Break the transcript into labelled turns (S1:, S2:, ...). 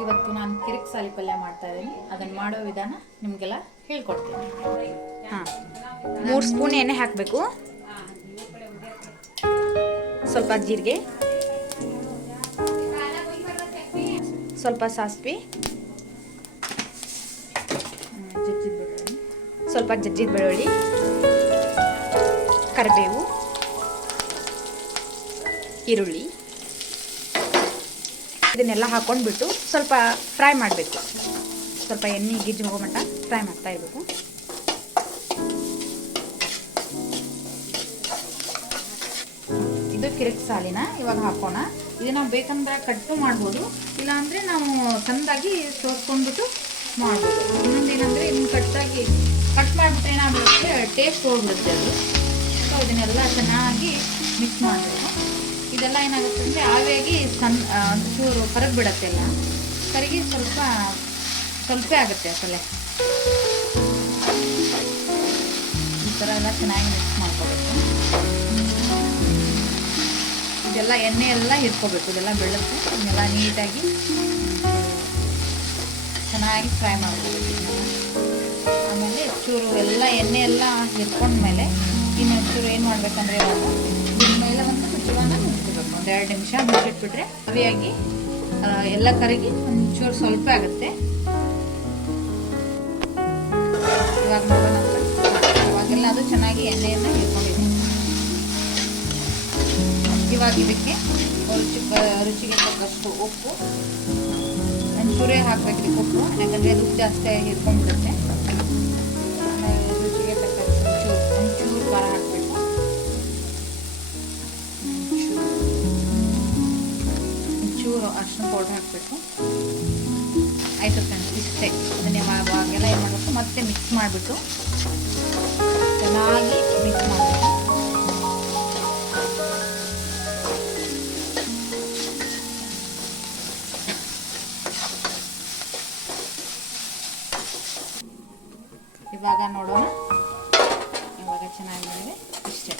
S1: ಇವತ್ತು ನಾನು ಕಿರಿಕ್ ಸಾಲಿ ಪಲ್ಯ ಮಾಡ್ತಾ ಇದ್ದೀನಿ. ಅದನ್ನು ಮಾಡೋ ವಿಧಾನ ನಿಮಗೆಲ್ಲ ಹೇಳ್ಕೊಡ್ತೀನಿ.
S2: ಹಾಂ. ಮೂರು ಸ್ಪೂನ್ ಎಣ್ಣೆ ಹಾಕಬೇಕು. ಸ್ವಲ್ಪ ಜೀರಿಗೆ. ಸ್ವಲ್ಪ ಸಾಸ್ವಿ. ಸ್ವಲ್ಪ ಜಜ್ಜಿದ ಬೆಳ್ಳುಳ್ಳಿ. ಕರಿಬೇವು. ಈರುಳ್ಳಿ. ಇದನ್ನೆಲ್ಲ ಹಾಕೊಂಡ್ಬಿಟ್ಟು ಸ್ವಲ್ಪ ಫ್ರೈ ಮಾಡಬೇಕು. ಸ್ವಲ್ಪ ಎಣ್ಣೆ, ಗಿಜ್ಜಿ ಹೋಗೋ ಮಟ್ಟ ಫ್ರೈ ಮಾಡ್ತಾ ಇರಬೇಕು.
S1: ಇದು ಕಿರಿಕ್ ಸಾಲಿನ ಇವಾಗ ಹಾಕೋಣ. ಇದು ನಾವು ಬೇಕಂದ್ರೆ ಕಟ್ಟು ಮಾಡ್ಬೋದು. ಇಲ್ಲಾಂದರೆ ನಾವು ಚೆಂದಾಗಿ ಸೋಸ್ಕೊಂಡ್ಬಿಟ್ಟು ಮಾಡ್ಬೋದು. ಇನ್ನೊಂದು ಏನಂದರೆ ಇದನ್ನ ಕಟ್ಟಾಗಿ ಕಟ್ ಮಾಡಿಬಿಟ್ರೆ ಏನಾದ್ರೂ ಟೇಸ್ಟ್ ಹೋಗ್ಬಿಡುತ್ತೆ ಅದು. ಸೊ ಇದನ್ನೆಲ್ಲ ಚೆನ್ನಾಗಿ ಮಿಕ್ಸ್ ಮಾಡಬೇಕು. ಇದೆಲ್ಲ ಏನಾಗುತ್ತೆ ಅಂದರೆ ಆವಿಯಾಗಿ ಸಣ್ಣ ಒಂಚೂರು ಕರಗಿ ಬಿಡತ್ತೆ ಎಲ್ಲ. ಕರಗಿ ಸ್ವಲ್ಪ ಸ್ವಲ್ಪ ಆಗುತ್ತೆ ಅಸಲೆ. ಈ ಥರ ಎಲ್ಲ ಚೆನ್ನಾಗಿ ಮಿಕ್ಸ್ ಮಾಡ್ಕೋಬೇಕು. ಇದೆಲ್ಲ ಎಣ್ಣೆ ಎಲ್ಲ ಹಿಡ್ಕೋಬೇಕು. ಇದೆಲ್ಲ ಬೆಳುತ್ತೆ ಇದೆಲ್ಲ ನೀಟಾಗಿ ಚೆನ್ನಾಗಿ ಫ್ರೈ ಮಾಡ್ಕೋಬೇಕು ಆಮೇಲೆ ಚೂರು ಎಲ್ಲ ಎಣ್ಣೆ ಎಲ್ಲ ಹಿಡ್ಕೊಂಡ್ಮೇಲೆ ಇನ್ನು ಚೂರು ಏನು ಮಾಡಬೇಕಂದ್ರೆ ಇವಾಗ ಮೇಲೆ ಒಂದು ಮುಚ್ಚಳನ ಮುಚ್ಕೋಬೇಕು ಒಂದು ಎರಡು ನಿಮಿಷ ಮುಚ್ಚಿಟ್ಬಿಟ್ರೆ ಹವಿಯಾಗಿ ಎಲ್ಲ ಕರಗಿ ಒಂಚೂರು ಸ್ವಲ್ಪ ಆಗುತ್ತೆ. ಇವಾಗ ಇವಾಗೆಲ್ಲ ಅದು ಚೆನ್ನಾಗಿ ಎಣ್ಣೆಯನ್ನು ಹಿಡ್ಕೊಂಡಿದೆ. ಇವಾಗ ಇದಕ್ಕೆ ರುಚಿ ರುಚಿಗೆ ತಕ್ಕಷ್ಟು ಉಪ್ಪು, ಒಂಚೂರೇ ಹಾಕ್ಬೇಕು ಉಪ್ಪು, ಯಾಕಂದರೆ ಉಪ್ಪು ಜಾಸ್ತಿ ಹಿಡ್ಕೊಂಡ್ಬಿಡುತ್ತೆ ಅರ್ಶಿನ ಪೌಡ್ರ್ ಹಾಕಬೇಕು. ಆಯಿತು ಫ್ರೆಂಡ್ಸ್ ಇಷ್ಟೇ. ಅದನ್ನೇ ಮಾಡುವಾಗೆಲ್ಲ ಏನು ಮಾಡಬೇಕು? ಮತ್ತೆ ಮಿಕ್ಸ್ ಮಾಡಿಬಿಟ್ಟು ಚೆನ್ನಾಗಿ ಮಿಕ್ಸ್ ಮಾಡಬೇಕು. ಇವಾಗ ನೋಡೋಣ. ಇವಾಗ ಚೆನ್ನಾಗಿ ಮಾಡಿದೆ ಇಷ್ಟೇ.